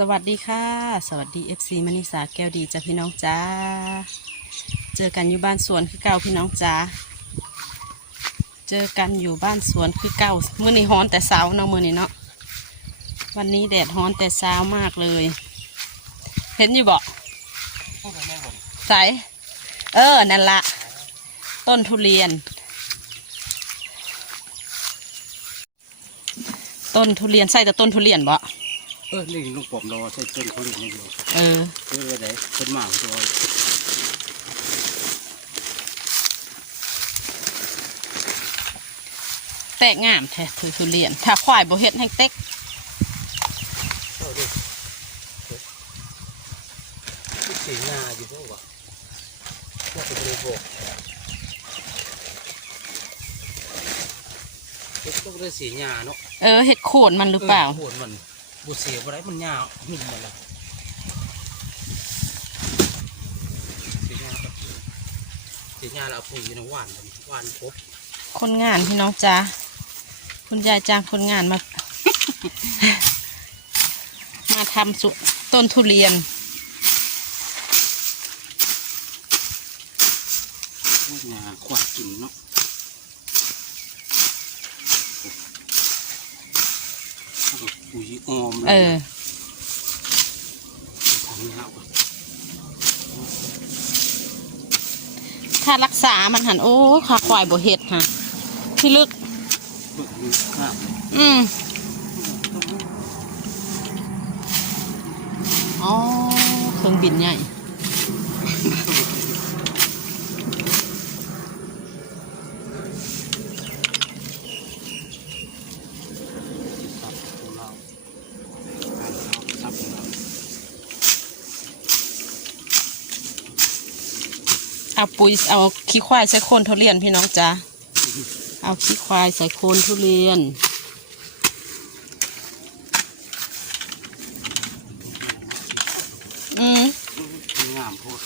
สวัสดีค่ะ สวัสดี FC มณิสาแก้วดีจ้าพี่น้องจ้า เจอกันอยู่บ้านสวนคือเก่าพี่น้องจ้า เจอกันอยู่บ้านสวนคือเก่ามื่อนี้ฮ้อนแต่เช้าเนาะมื่อนี้เนาะ วันนี้แดดฮ้อนแต่เช้ามากเลย เห็นอยู่บ่ใสเออ นั่นละ ต้นทุเรียน ต้นทุเรียนใส่แต่ต้นทุเรียนบ่ ออนี่ลุงผมรอใส่ต้นเขาเรียนนี่อยู่เออเออได้ต้นหมากตัวแตกงามแท้คือทุเรียน ถ้าควายบ่เฮ็ดให้เต็กเออดิสีงาอยู่พวกวะน่าจะเป็นพวกเฮ็ดก็เป็นสีงาเนาะเออเฮ็ดโคนมันหรือเปล่า โหนมัน บุเสียอะไรมันงาหุ่มมันละสีงากับสีงาเราเอาปุ๋ยนะหวานมันหวานครบคนงานพี่น้องจ้าคุณยายจ้างคนงานมา มาทำสุต้นทุเรียนงาขวาดกินเนาะเอาไปปุ๋ยออม เลยเออนะทางนี้เอาก่อนถ้ารักษามันหันโอ้ขาควายบ่เฮ็ดฮะที่ลึกเบิกมือข้ามอืมอ๋อเครื่องบินใหญ่ ซับของเราการเราซับของเรา เอาปุ๋ยเอาขี้ควายใส่โคนทุเรียนพี่น้องจ้าเอาขี้ควายใส่โคนทุเรียน อืมงามโพด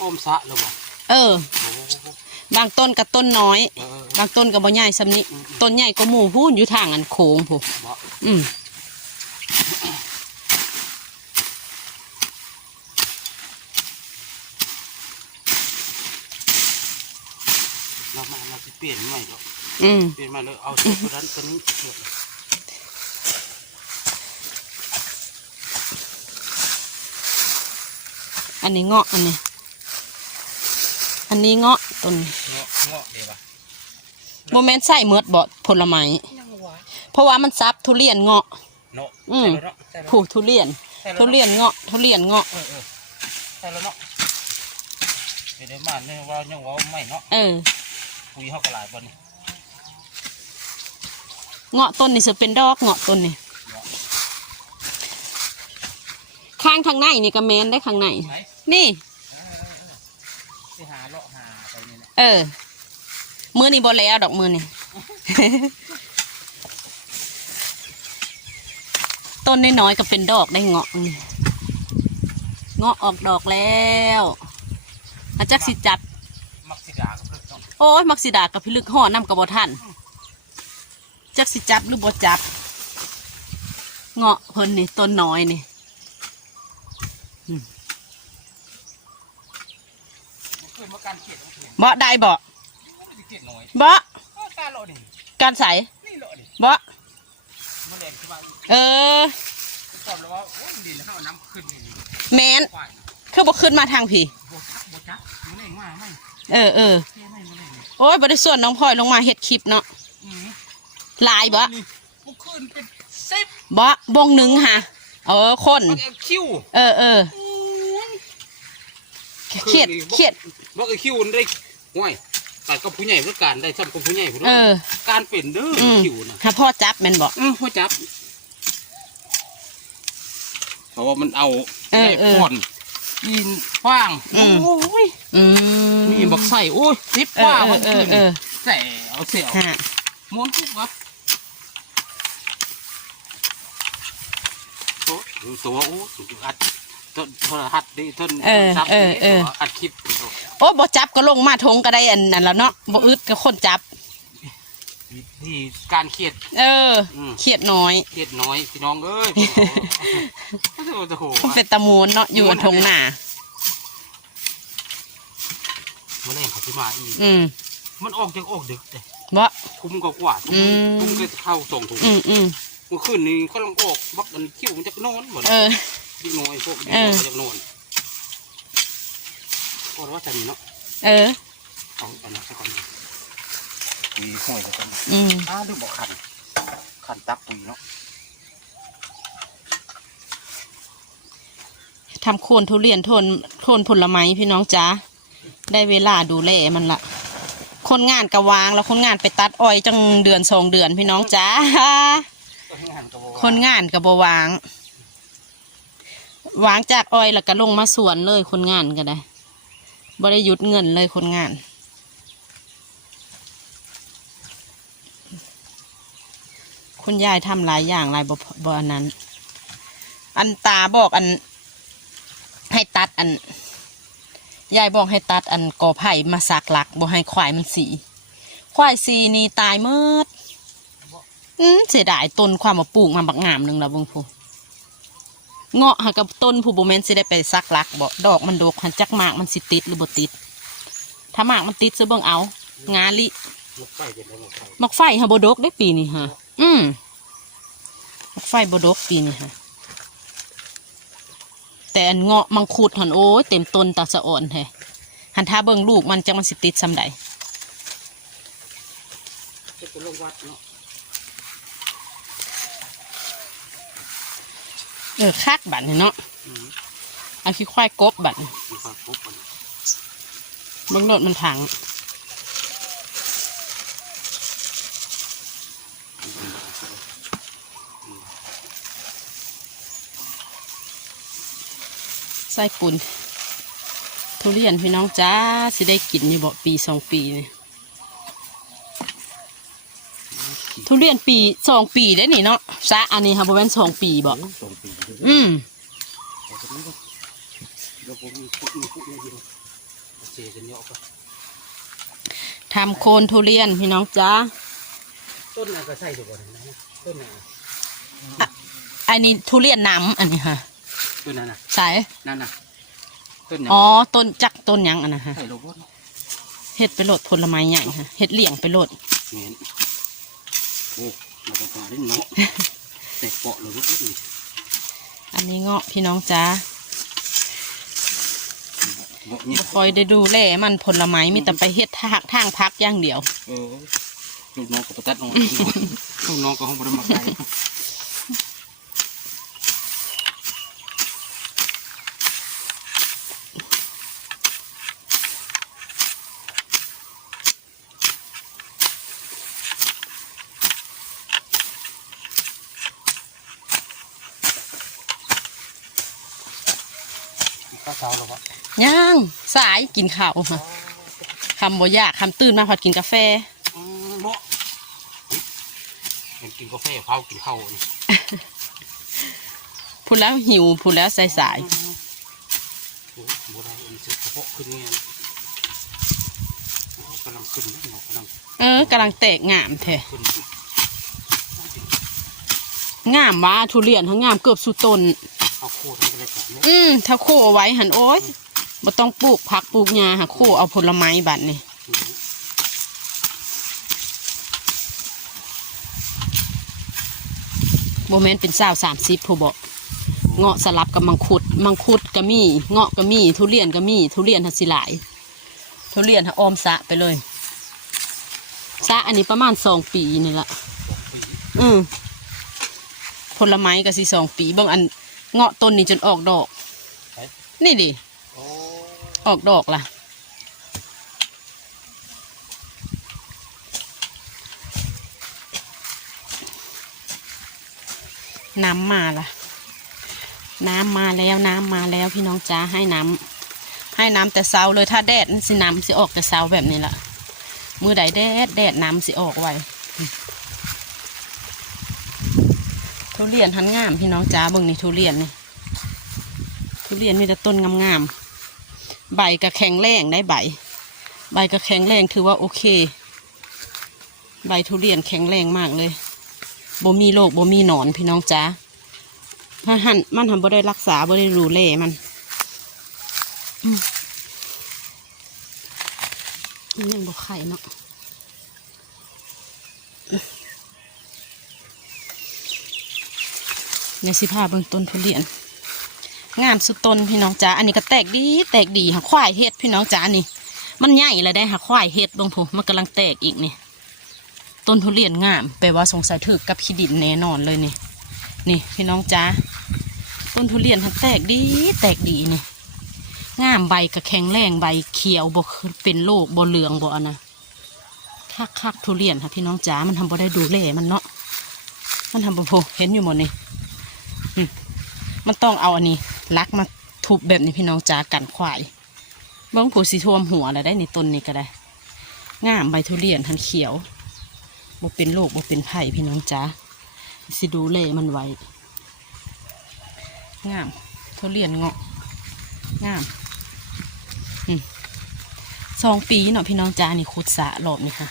อ้อมสะเลยบ่เออโอ้โห บางต้นกับต้นน้อยเออบางต้นกับบ่ใหญ่สำนี้ต้นใหญ่ก็หมู่พูนอยู่ทางอันโค้งผู้บ่อืมเรามาเราจะเปลี่ยนใหม่ก็อืมเปลี่ยนมาเลยเอาตัวนั้นตัวนี้เปลี่ยนเลยอันนี้เงาะอันนี้ อันนี้เงาะต้นเงาะเงาะเดี๋ยวป่ะโมเมนต์ใส่เมือดบ่ผลไม้ยังวะเพราะว่ามันซับทุเรียนเงาะเนาะอืมใส่แล้วเนาะใส่แล้วผูกทุเรียนใส่แล้วทุเรียนเงาะ ทุเรียนเงาะเออเออใส่แล้วเนาะเดี๋ยวเดี๋ยวมาเนี่ยว่ายังว่าไม่เนาะเออปุ๋ยเขากระลายบนนี่เงาะต้นนี่จะเป็นดอกเงาะต้นนี่ข้างทางในนี่ก็แมนได้ข้างในไหน นี่ ไปหาเลาะหาไปนี่แหละ เออ มือนี่บ่แล้วดอกมือนี่ ต้นน้อยๆก็เป็นดอกได้เงาะนี่เงาะออกดอกแล้วอาจักสิจับ มักสิดาก็เพิ่งต้องโอ้ยมักสิดากับพิลึกห่อน้ำกับบ่ทันจักสิจับหรือบ่จับ เงาะเพิ่นนี่ต้นน้อยนี่ขึ้นมาการเขียนต้องเขียน บ่ได้บ่ไม่ได้เขียนน้อยบ่ก็การเลาะดิการใส่นี่เลาะดิบ่มาแดงขึ้นมาอีกเออตอบแล้วว่าโอ้ยดินแล้วเอาน้ำขึ้นนี่นี่แมนควายคือบ่ขึ้นมาทางพี่โบจักโบจักมันเองมาไม่เออเออเท่ไม่มันเองนี่โอ้ยบ่ได้ส่วนน้องพลอยลงมาเฮ็ดคลิปเนาะอืมลายบ่นี่มันขึ้นเป็นเซ็บบ่บงหนึ่งค่ะเออคนมันเอาคิ้วเออเออเครียดเครียดบอกไอ้คิวได้ ห่วยแต่ก็ผู้ใหญ่เพื่อการได้ซ้ำกับผู้ใหญ่ผู้เออ การเป็นเด้ออืมคิวนะถ้าพ่อจับแม่นบ่อือพ่อจับเพราะว่ามันเอาเออได้เออผ่อนยินฟางอืมโอ้ยอืมมีบักใส่โอ้ยซิปเออว่าเอวัอนเอคือนเออแต่เอาเสียวฮะม้วนทุกวับโอ้ตัวโอ้สุดอัดต้นโทรทัศน์ดิต้นเออซับเออเออตัวอัดคลิปตัว โอ้บ่จับก็ลงมาทงก็ได้อันนั้นแล้วเนาะบ่อึดก็คนจับวิธีการเครียด เอออืมเครียดน้อยเครียดน้อยพี่น้องเอ้ยโอ้โหโอ้โหเป็นตะมูนเนาะอยู่กับทงหน้าเมื่อไหร่เขาจะมาอีกอืมมันออกจากออกดึกเลยบ่ ทุ่มก็กว่าทุ่มอืม ทุ่มก็เข้าส่งถุงอืมอืมเมื่อคืนนี้ก็ลองออกบักมันคิ้วมันจะนอนเหมือนเออเด็กน้อยพวกเด็กเอน้ออยจะนอน ก็ว่าจะนี่เนาะเออเอาอันนั้นสักก่อนมีห้อยสักก่อนอืมอ้าดูบอกขันขันตักปุ๋ยเนาะทำโคนทุเรียนโทนโคนผลไม้พี่น้องจ้าได้เวลาดูแลมันละคนงานก็วางแล้วคนงานไปตัดอ้อยจังเดือนสองเดือนพี่น้องจ้างานกระบอกคนงานกับบวางวางจากอ้อยแล้วก็ลงมาสวนเลยคนงานก็ได้ บ่ได้หยุดเงินเลยคนงาน คุณยายทำหลายอย่างหลายบ่พบ่อันนั้น อันตาบอกอัน ให้ตัดอัน ยายบอกให้ตัดอันกอไผ่มาสักหลักบ่ให้ควายมันสี ควายสีนี่ตายเมิดอืมเสียดายต้นความมาปลูกมาบักงามหนึ่งแล้วเบงผู้ เงาะหากับต้นผู้บุเมนสิได้ไปซักลักบ่ดอกมันดกหันจักหมากมันสิติดหรือบ่ติด ถ้าหมากมันติดซื้อเบิ่งเอา งาลิลูกไฟเป็นอกไฟมักไฟฮะบ่ดกได้ปีนี้ฮะ อืมมักไฟบ่ดกปีนี้ฮะ แต่อันเงาะมังคุดหันโอ้ยเต็มต้นตาสะอ่อนแท้หันถ้าเบิ่งลูกมันจังมันสิติดซำใดจะเป็นโรควัดเนาะ เออคักบัดนี่เนาะอืมอันคือควายกบบัดนี่มีความปุ๊บมันเบิ่งรถมันถังไส้ปุ่นทุเรียนพี่น้องจ้าสิได้กินอยู่บ่ปีสองปีนี่ทุเรียนปีสองปีได้นี่เนาะซะอันนี้ค่ะบ่แม่นสองปีบ่สองปีเดี๋ยว อืมทำโคนทุเรียนพี่น้องจ้าต้นน่ะก็ใส่ตัวก่อนนะต้นน่ะอันนี้ทุเรียนน้ำอันนี้ค่ะต้นนั้นน่ะใส่นั่นน่ะต้นอ๋อต้นจักต้นยังอันนะฮะใส่โลโก้เฮ็ดไปโหลดผลไม้ใหญ่ค่ะเฮ็ดเหลี้ยงไปโหลดโอ้มาตรงกลางนี่เนาะแต่เกาะเลยลูก นี่อันนี้เงาะพี่น้องจ้าเกาะนี่บ่คอยได้ดูแลมันผลไม้มีแต่ไปเฮ็ดทางทางพักอย่างเดียวเออลูกน้องก็ไปตัดน้องลูกน้องก็ห้องบริมาไกล ช้าแล้ววะย่างสายกินข้าวค่ะคำบ่ยากคำตื่นมาพอดกินกาแฟอืมเนาะเห็นกินกาแฟเผากินข้าวนี่พูดแล้วหิวพูดแล้วสายสายโอ้โหได้อันเสร็จกระเพาะขึ้นเนี่ยโอ้กำลังขึ้นนะเนาะกำลังๆเออกำลังแตกงามแท้ขึ้นงามว่าทุเรียนทั้งงามเกือบสุดต้น เอาโคตรให้ไปเลยก่อนเนี่ยอืมถ้าโคเอาไว้หันโอ้ยบ่ต้องปลูกผักปลูกหญ้าหาโคเอาผลไม้บัดนี่โมเมนเป็นสาวสามสิบผู้บอกเงาะสลับกับมังคุด มังคุดก็มีเงาะก็มีทุเรียนก็มีทุเรียนหัดสิหลาย ทุเรียนหาออมสะไปเลยสะอันนี้ประมาณสองปีนี่ละอืมผลไม้ก็สิสองปีบางอัน เงาะต้นนี้จนออกดอกนี่ดิ โอ้ออกดอกล่ะ น้ำมาล่ะ น้ำมาแล้วน้ำมาแล้วพี่น้องจ้าให้น้ำให้น้ำแต่เช้าเลยถ้าแดดมันสิน้ำสิออกแต่เช้าแบบนี้ล่ะ มือใดแดดแดดน้ำสิออกไว ทุเรียนหันงาม พี่น้องจ้าเบิ่งนี่ทุเรียนนี่ทุเรียนมีแต่ต้นงามๆใบก็แข็งแรงได้ใบ ใบก็แข็งแรงถือว่าโอเค ใบทุเรียนแข็งแรงมากเลยบ่มีโรคบ่มีหนอนพี่น้องจ้าถ้าหันมันทำบ่ได้รักษาบ่ได้ดูแลมันอืมมันยังบ่ไข่เนาะ ในสิพาเบิ่งต้นทุเรียน งามสุดต้นพี่น้องจ้าอันนี้ก็แตกดีแตกดีหาควายเฮ็ดพี่น้องจ้านี่ มันใหญ่แล้วได้หาควายเฮ็ดบางผมมันกำลังแตกอีกนี่ต้นทุเรียนงามแปลว่าสงสัยถือกับขี้ดินแน่นอนเลยนี่ นี่พี่น้องจ้าต้นทุเรียนมันแตกดีแตกดีนี่งามใบก็แข็งแรงใบเขียวบ่เป็นโรคบ่เหลืองบ่อันะคักคักทุเรียนค่ะพี่น้องจ้ามันทำบ่ได้ดูแลมันเนาะมันทำบ่พอเห็นอยู่หมดนี่ มันต้องเอาอันนี้ลักมาทุบแบบนี้พี่น้องจ้ากันควายเบิ้งผูสีท่วมหัวแล้วได้ในต้นนี้ก็ได้งามใบทุเรียนทันเขียวบ่เป็นโรคบ่เป็นไผ่พี่น้องจ้าสิดูแลมันไว้งามทุเรียนเงาะงามอืมสองปีเนาะพี่น้องจ้านี่ขุดสะรอบนี่ค่ะ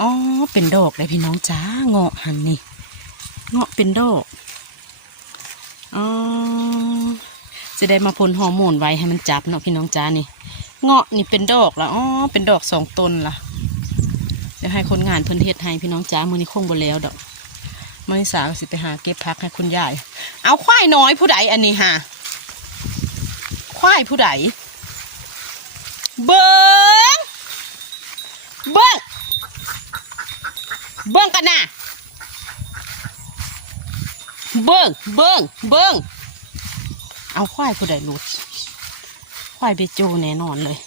อ๋อเป็นดอกเลยพี่น้องจ้าเงาะหันนี่เงาะเป็นดอก อ๋อจะได้มาพ่นฮอร์โมนไว้ให้มันจับเนาะพี่น้องจ้านี่ เงาะนี่เป็นดอกละอ๋อเป็นดอกสองต้นละเดี๋ยวให้คนงานเพิ่นเฮ็ดให้พี่น้องจ้ามือนี้คงบ่แล้วดอกมื้อสาวสิไปหาเก็บพักให้คุณยาย เอาควายน้อยผู้ใดอันนี้ฮะควายผู้ใดเบิ้งเบิ้งเบิ้งกันนะ เบิ้งเบิ้งเบิ้งเอาควายผู้ใดหลุดควายเบโจแน่นอนเลย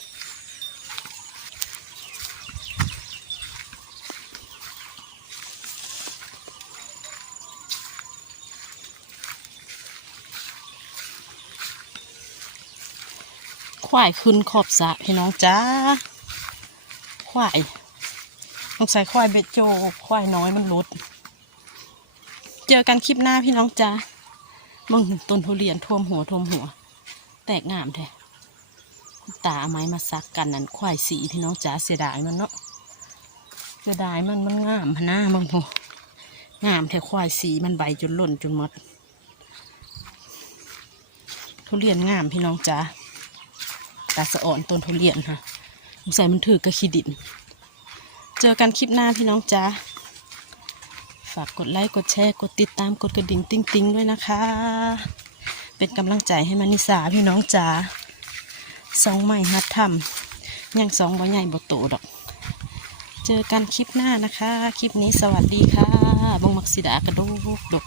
ควายขึ้นขอบสะพี่น้องจ้า ควายต้องใส่ควายเบโจ ควายน้อยมันลด เจอกันคลิปหน้าพี่น้องจ้ามึงต้นทุเรียนท่วมหัวท่วมหัว แตกงามแท้ตาเอาไม้มาซักกันนั่นควายสีพี่น้องจ๋าเสียดายมันเนาะเสียดายมันมันงามพะหน้าบางโหงามแท้ควายสีมันใบจนหล่นจนหมด ทุเรียนงามพี่น้องจ๋าตาสะอ่อนต้นทุเรียนค่ะสงสัยมันถือกระขีดิน เจอกันคลิปหน้าพี่น้องจ๋า ฝากกดไลค์ กดแชร์ กดติดตาม กดกระดิ่งติ้งติ้งด้วยนะคะ เป็นกำลังใจให้มานิสาพี่น้องจ๋าสองใหม่ฮัดทำยังสองบ่ใหญ่บ่โตดอก เจอกันคลิปหน้านะคะ คลิปนี้สวัสดีค่ะบงมักสิดากระดูกดก